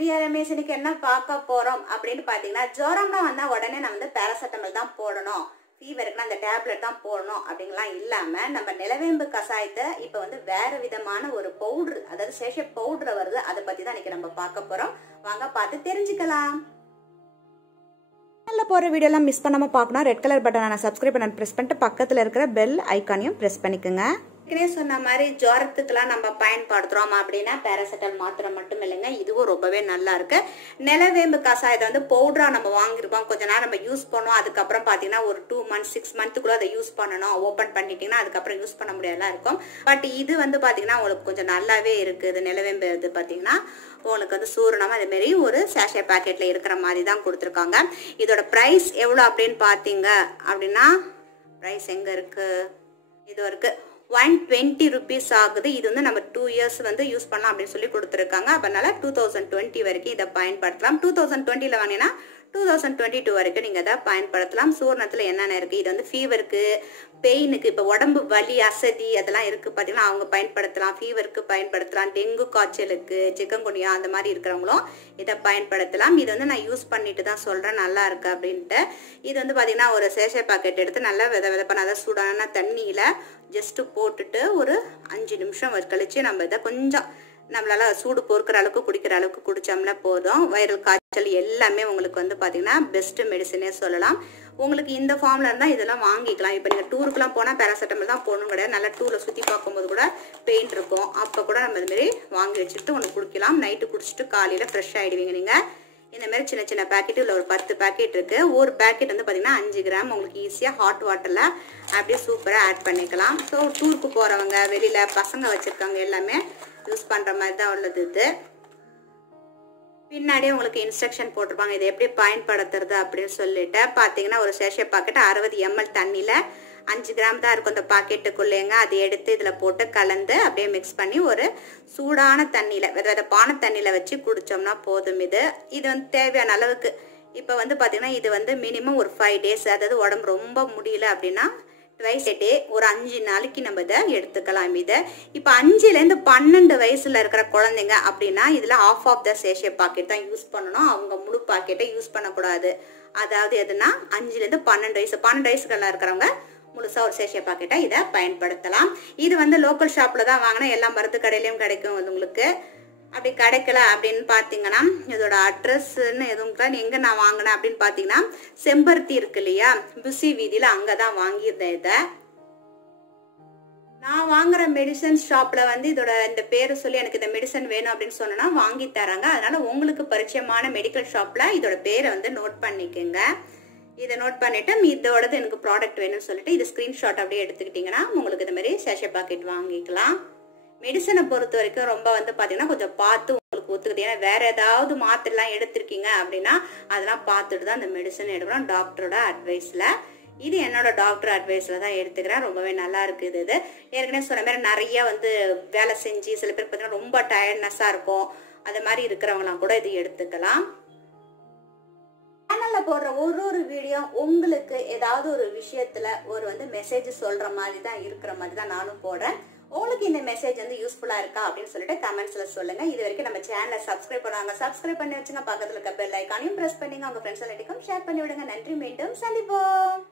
பிரியா ரமேஷ் இன்னைக்கு என்ன பார்க்க போறோம் அப்படின்னு பாத்தீங்கன்னா, ஜுரம்லாம் வந்தா உடனே நம்ம வந்து பேராசிட்டமால் தான் போடணும், ஃபீவருக்கு அந்த டேப்லெட் தான் போடணும் அப்படிங்கலாம் இல்லாம, நம்ம நிலவேம்பு கஷாயத்தை இப்ப வந்து வேற விதமான ஒரு பவுடர், அதாவது சேஷ பவுடர் வருது, அதை பத்தி தான் இன்னைக்கு நம்ம பார்க்க போறோம். வாங்க பார்த்து தெரிஞ்சுக்கலாம். போற வீடியோலாம் மிஸ் பண்ணாம பார்க்கணும், ரெட் கலர் பட்டனை சப்ஸ்கிரைப் பண்ண பிரஸ் பண்ணிட்டு பக்கத்துல இருக்கிற பெல் ஐகானையும் பிரஸ் பண்ணிக்கோங்க. சொன்ன மாதிரி ஜுரத்துக்குலாம் நம்ம பயன்படுத்துறோம் அப்படின்னா பேராசிட்டல் மாத்திரை மட்டும் இல்லைங்க, இதுவும் ரொம்பவே நல்லா இருக்கு. நிலவேம்பு கஷாயத்தை வந்து பவுடரா நம்ம வாங்கிருக்கோம், கொஞ்ச நேரம் நம்ம யூஸ் பண்ணோம், அதுக்கப்புறம் பாத்தீங்கன்னா ஒரு 2 months 6 months அதை யூஸ் பண்ணணும். ஓபன் பண்ணிட்டீங்கன்னா அதுக்கப்புறம் யூஸ் பண்ண முடியாதெல்லாம் இருக்கும். பட் இது வந்து பாத்தீங்கன்னா உங்களுக்கு கொஞ்சம் நல்லாவே இருக்குது. நிலவேம்பு இது பாத்தீங்கன்னா உங்களுக்கு வந்து சூரணம் அதே மாதிரி ஒரு சேஷே பாக்கெட்ல இருக்கிற மாதிரி தான் கொடுத்துருக்காங்க. இதோட பிரைஸ் எவ்வளவு அப்படின்னு பாத்தீங்க அப்படின்னா, பிரைஸ் எங்க இருக்கு, இது இருக்கு 120 rupees ஆகுது. இது வந்து நம்ம 2 years வந்து யூஸ் பண்ணலாம் அப்படின்னு சொல்லி கொடுத்துருக்காங்க. அதனால 2020 வரைக்கும் இதை பயன்படுத்தலாம். 2020ல வாங்கினா 2022 வரைக்கும் நீங்க இதை பயன்படுத்தலாம். சூரணத்துல என்னென்ன இருக்கு, இது வந்து ஃபீவருக்கு, பெயினுக்கு, இப்ப உடம்பு வலி அசதி அதெல்லாம் இருக்கு பாத்தீங்கன்னா அவங்க பயன்படுத்தலாம். ஃபீவருக்கு பயன்படுத்தலாம், டெங்கு காய்ச்சலுக்கு, சிக்கன்குனியா அந்த மாதிரி இருக்கிறவங்களும் இதை பயன்படுத்தலாம். இது வந்து நான் யூஸ் பண்ணிட்டு தான் சொல்றேன் நல்லா இருக்கு அப்படின்ட்டு. இது வந்து பாத்தீங்கன்னா ஒரு சேஷே பாக்கெட் எடுத்து நல்லா வித பண்ணாத சூடான தண்ணியில ஜஸ்ட் போட்டுட்டு ஒரு 5 நிமிஷம் கழிச்சு நம்ம இதை கொஞ்சம் நம்மளால சூடு பொறுக்கிற அளவுக்கு குடிக்கிற அளவுக்கு குடிச்சோம்னா போதும். வைரல் காய்ச்சல் எல்லாமே உங்களுக்கு வந்து பாத்தீங்கன்னா பெஸ்ட் மெடிசனே சொல்லலாம். உங்களுக்கு இந்த ஃபார்ம்ல இருந்தா இதெல்லாம் வாங்கிக்கலாம். இப்ப நீங்க டூருக்குலாம் போனா பேராசிட்டமால் தான் போகணும் கிடையாது. நல்லா டூர்ல சுத்தி பார்க்கும்போது கூட பெயின் இருக்கும், அப்ப கூட நம்ம இந்த மாதிரி வாங்கி வச்சுட்டு உங்களுக்கு குடிக்கலாம். நைட்டு குடிச்சிட்டு காலையில ஃப்ரெஷ் ஆயிடுவீங்க. நீங்க இந்த மாதிரி சின்ன சின்ன பேக்கெட் இல்லை ஒரு 10 பேக்கெட் இருக்கு. ஒரு பேக்கெட் வந்து பாத்தீங்கன்னா 5 கிராம் உங்களுக்கு ஈஸியா ஹாட் வாட்டர்ல அப்படியே சூப்பரா ஆட் பண்ணிக்கலாம். ஸோ டூருக்கு போறவங்க, வெளியில பசங்க வச்சிருக்காங்க எல்லாமே யூஸ் பண்ற மாதிரி தான் உள்ளது. இது பின்னாடியே உங்களுக்கு இன்ஸ்ட்ரக்ஷன் போட்டிருப்பாங்க இதை எப்படி பயன்படுத்துறது அப்படின்னு சொல்லிட்டு. பாத்தீங்கன்னா ஒரு சேஷே பாக்கெட் 60 ml தண்ணியில 5 கிராம் தான் இருக்கும் அந்த பாக்கெட்டுக்குள்ளேங்க. அதை எடுத்து இதுல போட்டு கலந்து அப்படியே மிக்ஸ் பண்ணி ஒரு சூடான தண்ணியில வெதப்பான தண்ணியில வச்சு குடிச்சோம்னா போதும். இது வந்து தேவையான அளவுக்கு. இப்ப வந்து பாத்தீங்கன்னா இது வந்து மினிமம் ஒரு 5 days, அதாவது உடம்பு ரொம்ப முடியல அப்படின்னா twice a day ஒரு 5 நாளைக்கு நம்ம இதை எடுத்துக்கலாம். இதை இப்ப 5லேருந்து 12 வயசுல இருக்கிற குழந்தைங்க அப்படின்னா இதுல half of the sachet packet தான் யூஸ் பண்ணணும். அவங்க முழு பாக்கெட்டை யூஸ் பண்ணக்கூடாது. அதாவது எதுனா 5லேருந்து 12 வயசு 12 வயசுக்கெல்லாம் இருக்கிறவங்க முழுசா ஒரு சேஷே பாக்கெட்டை இதை பயன்படுத்தலாம். இது வந்து லோக்கல் ஷாப்ல தான் வாங்கினா எல்லா மருந்து கடையிலயும் கிடைக்கும் உங்களுக்கு. அப்படி கிடைக்கல அப்படின்னு பாத்தீங்கன்னா இதோட அட்ரஸ்ன்னு எதுவும் எங்க நான் வாங்கினேன் அப்படின்னு பாத்தீங்கன்னா செம்பருத்தி இருக்கு இல்லையா, புசி வீதியில அங்கதான் வாங்கியிருந்தேன். இதை நான் வாங்குற மெடிசன் ஷாப்ல வந்து இதோட இந்த பேரை சொல்லி எனக்கு இந்த மெடிசன் வேணும் அப்படின்னு சொன்னா வாங்கி தராங்க. அதனால உங்களுக்கு பரிச்சயமான மெடிக்கல் ஷாப்ல இதோட பேரை வந்து நோட் பண்ணிக்கோங்க. இதை நோட் பண்ணிட்டு இதோடது எனக்கு ப்ராடக்ட் வேணும்னு சொல்லிட்டு இது ஸ்கிரீன்ஷாட் அப்படியே எடுத்துக்கிட்டீங்கன்னா உங்களுக்கு இந்த மாதிரி சேஷே பாக்கெட் வாங்கிக்கலாம். மெடிசனை பொறுத்த வரைக்கும் ரொம்ப வந்து பாத்தீங்கன்னா கொஞ்சம் பார்த்து உங்களுக்கு ஒத்துக்குது. ஏன்னா வேற ஏதாவது மாத்திரை எல்லாம் எடுத்திருக்கீங்க அப்படின்னா அதெல்லாம் பார்த்துட்டு தான் அந்த மெடிசன் எடுக்கணும், டாக்டரோட அட்வைஸ்ல. இது என்னோட டாக்டர் அட்வைஸ்ல தான் எடுத்துக்கிறேன். ரொம்பவே நல்லா இருக்குது. இது ஏற்கனவே சொன்ன மாதிரி நிறைய வந்து வேலை செஞ்சு சில பேர் பார்த்தீங்கன்னா ரொம்ப டயர்ட்னஸா இருக்கும், அது மாதிரி இருக்கிறவங்களாம் கூட இது எடுத்துக்கலாம். சேனல்ல போடுற ஒரு வீடியோ உங்களுக்கு ஏதாவது ஒரு விஷயத்துல ஒரு வந்து மெசேஜ் சொல்ற மாதிரி தான் இருக்கிற மாதிரி தான் நானும் போடுறேன். உங்களுக்கு இந்த மெசேஜ் வந்து யூஸ்ஃபுல்லா இருக்கா அப்படின்னு சொல்லிட்டு கமெண்ட்ஸ்ல சொல்லுங்க. இது வரைக்கும் நம்ம சேனலை சப்ஸ்கிரைப் பண்ணுவாங்க, சப்ஸ்கிரைப் பண்ணி வச்சுங்க. பக்கத்துல இருக்க பெல் ஐகானையும் பிரஸ் பண்ணிங்க. உங்க ஃப்ரெண்ட்ஸ் எல்லாருக்கும் ஷேர் பண்ணி விடுங்க. நன்றி, மீண்டும் சந்திப்போம்.